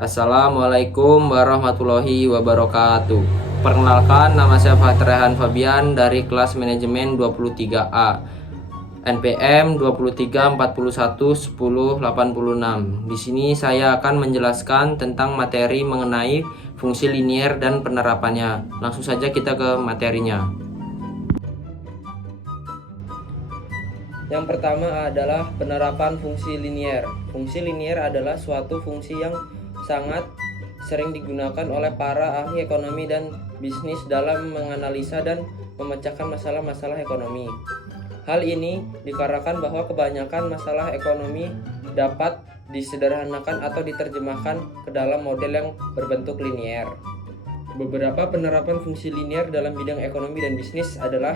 Assalamualaikum warahmatullahi wabarakatuh. Perkenalkan, nama saya Fatrehan Fabian dari kelas manajemen 23A, NPM 23411086. Di sini saya akan menjelaskan tentang materi mengenai fungsi linier dan penerapannya. Langsung saja kita ke materinya. Yang pertama adalah penerapan fungsi linier. Fungsi linier adalah suatu fungsi yang sangat sering digunakan oleh para ahli ekonomi dan bisnis dalam menganalisa dan memecahkan masalah-masalah ekonomi. Hal ini dikarenakan bahwa kebanyakan masalah ekonomi dapat disederhanakan atau diterjemahkan ke dalam model yang berbentuk linier. Beberapa penerapan fungsi linier dalam bidang ekonomi dan bisnis adalah: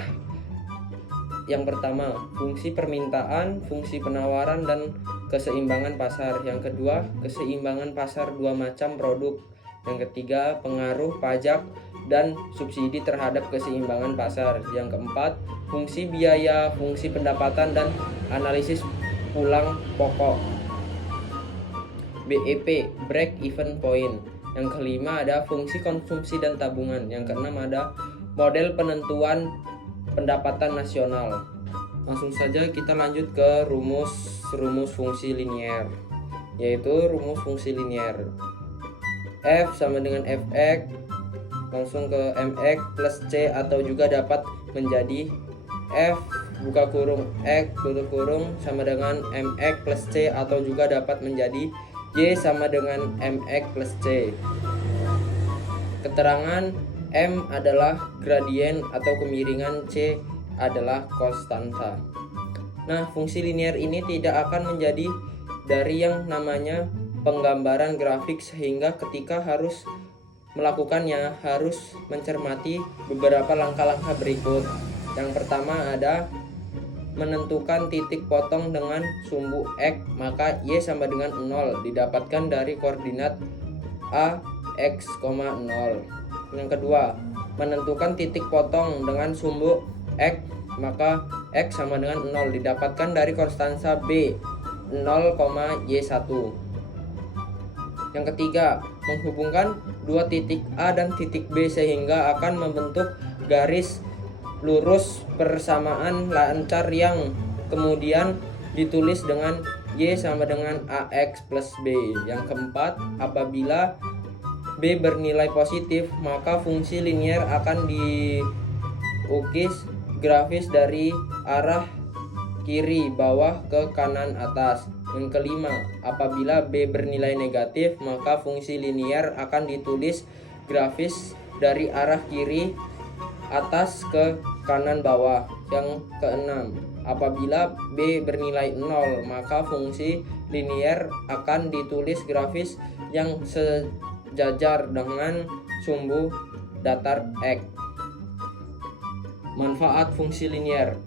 yang pertama, fungsi permintaan, fungsi penawaran, dan keseimbangan pasar. Yang kedua, keseimbangan pasar dua macam produk. Yang ketiga, pengaruh pajak dan subsidi terhadap keseimbangan pasar. Yang keempat, fungsi biaya, fungsi pendapatan, dan analisis pulang pokok. BEP, break even point. Yang kelima ada fungsi konsumsi dan tabungan. Yang keenam ada model penentuan pendapatan nasional. Langsung saja kita lanjut ke rumus fungsi linier, yaitu rumus fungsi linier. F sama dengan Fx langsung ke Mx plus C, atau juga dapat menjadi F buka kurung X tutup kurung sama dengan Mx plus C, atau juga dapat menjadi Y sama dengan Mx plus C. Keterangan M adalah gradien atau kemiringan, C adalah konstanta. Nah, fungsi linier ini tidak akan menjadi dari yang namanya penggambaran grafik, sehingga ketika harus melakukannya harus mencermati beberapa langkah-langkah berikut. Yang pertama ada menentukan titik potong dengan sumbu X, maka Y sama dengan 0 didapatkan dari koordinat A X, 0. Yang kedua, menentukan titik potong dengan sumbu X, maka X sama dengan 0 didapatkan dari konstanta B 0,Y1. Yang ketiga, menghubungkan dua titik A dan titik B sehingga akan membentuk garis lurus persamaan lancar yang kemudian ditulis dengan Y sama dengan AX plus B. Yang keempat, apabila B bernilai positif, maka fungsi linier akan diukis grafis dari arah kiri bawah ke kanan atas. Yang kelima, apabila B bernilai negatif, maka fungsi linier akan ditulis grafis dari arah kiri atas ke kanan bawah. Yang keenam, apabila B bernilai 0, maka fungsi linier akan ditulis grafis yang sejajar dengan sumbu datar X. Manfaat fungsi linier.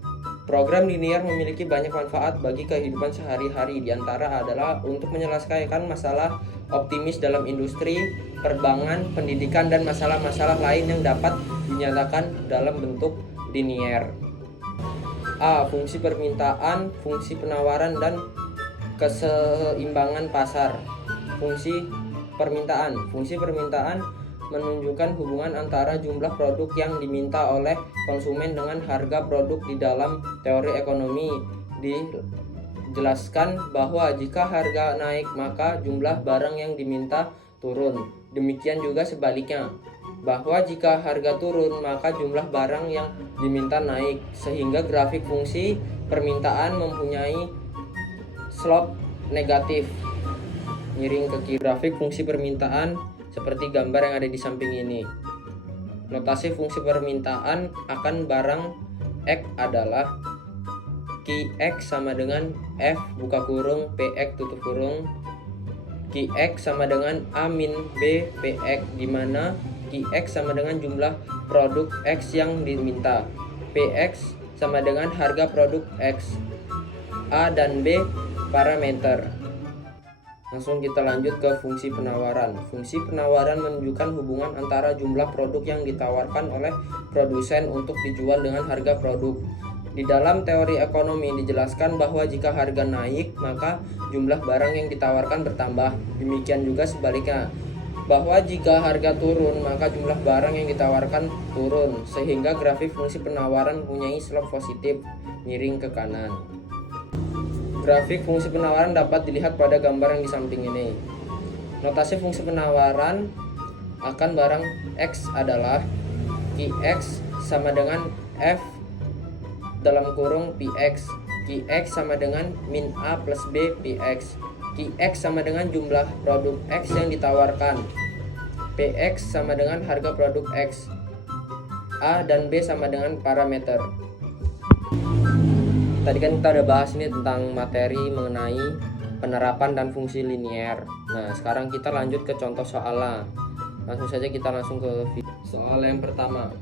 Program linier memiliki banyak manfaat bagi kehidupan sehari-hari. Di antara adalah untuk menyelesaikan masalah optimis dalam industri, perbankan, pendidikan, dan masalah-masalah lain yang dapat dinyatakan dalam bentuk linier. A. Fungsi permintaan, fungsi penawaran, dan keseimbangan pasar. Fungsi permintaan. Fungsi permintaan menunjukkan hubungan antara jumlah produk yang diminta oleh konsumen dengan harga produk. Di dalam teori ekonomi dijelaskan bahwa jika harga naik maka jumlah barang yang diminta turun. Demikian juga sebaliknya, bahwa jika harga turun maka jumlah barang yang diminta naik, sehingga grafik fungsi permintaan mempunyai slope negatif, miring ke kiri. Grafik fungsi permintaan seperti gambar yang ada di samping ini. Notasi fungsi permintaan akan barang X adalah Qx sama dengan F buka kurung Px tutup kurung. Qx sama dengan A min B Px, di mana Qx sama dengan jumlah produk X yang diminta, Px sama dengan harga produk X, A dan B parameter. Langsung kita lanjut ke fungsi penawaran. Fungsi penawaran menunjukkan hubungan antara jumlah produk yang ditawarkan oleh produsen untuk dijual dengan harga produk. Di dalam teori ekonomi dijelaskan bahwa jika harga naik, maka jumlah barang yang ditawarkan bertambah. Demikian juga sebaliknya, bahwa jika harga turun, maka jumlah barang yang ditawarkan turun, sehingga grafik fungsi penawaran mempunyai slope positif, miring ke kanan. Grafik fungsi penawaran dapat dilihat pada gambar yang di samping ini. Notasi fungsi penawaran akan barang X adalah Qx sama dengan F dalam kurung Px. Qx sama dengan min A plus B Px. Qx sama dengan jumlah produk X yang ditawarkan. Px sama dengan harga produk X. A dan B sama dengan parameter. Tadi kan kita udah bahas ini tentang materi mengenai penerapan dan fungsi linier. Nah, sekarang kita lanjut ke contoh soalnya. Langsung saja kita langsung ke soal yang pertama.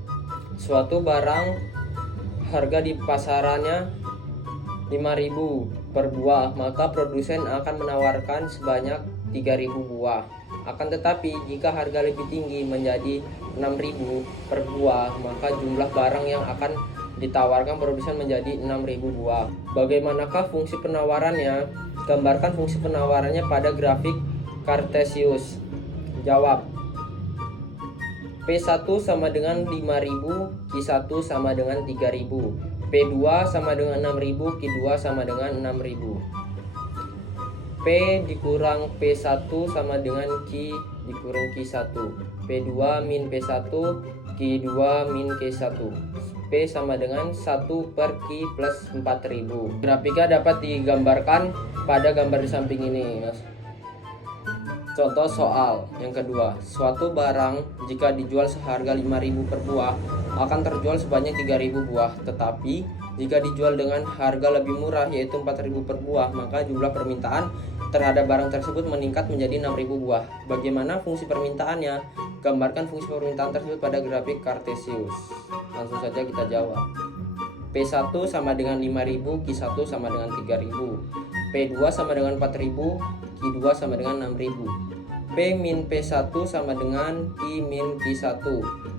Suatu barang harga di pasarannya 5.000 per buah, maka produsen akan menawarkan sebanyak 3.000 buah. Akan tetapi jika harga lebih tinggi menjadi 6.000 per buah, maka jumlah barang yang akan ditawarkan produsen menjadi 6.000 buah. Bagaimanakah fungsi penawarannya? Gambarkan fungsi penawarannya pada grafik Cartesius. Jawab. P1 sama dengan 5.000, Q1 sama dengan 3.000, P2 sama dengan 6.000, Q2 sama dengan 6.000. P dikurang P1 sama dengan Q dikurang Q1. P2 min P1, Q2 min Q1. P sama dengan 1 per Q plus 4.000. Grafiknya dapat digambarkan pada gambar di samping ini, Mas. Contoh soal yang kedua. Suatu barang jika dijual seharga 5.000 per buah akan terjual sebanyak 3.000 buah. Tetapi jika dijual dengan harga lebih murah yaitu 4.000 per buah, maka jumlah permintaan terhadap barang tersebut meningkat menjadi 6.000 buah. Bagaimana fungsi permintaannya? Gambarkan fungsi permintaan tersebut pada grafik Cartesius. Langsung saja kita jawab. P1 sama dengan 5.000, Q1 sama dengan 3.000. P2 sama dengan 4.000, Q2 sama dengan 6.000. P min P1 sama dengan Q min Q1.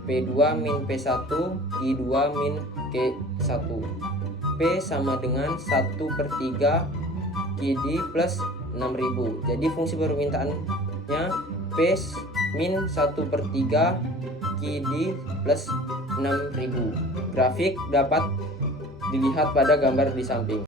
P2 min P1, Q2 min Q1. P sama dengan 1/3 QD plus 6.000. Jadi fungsi permintaannya P min 1/3 QD plus 6.000. Grafik dapat dilihat pada gambar di samping.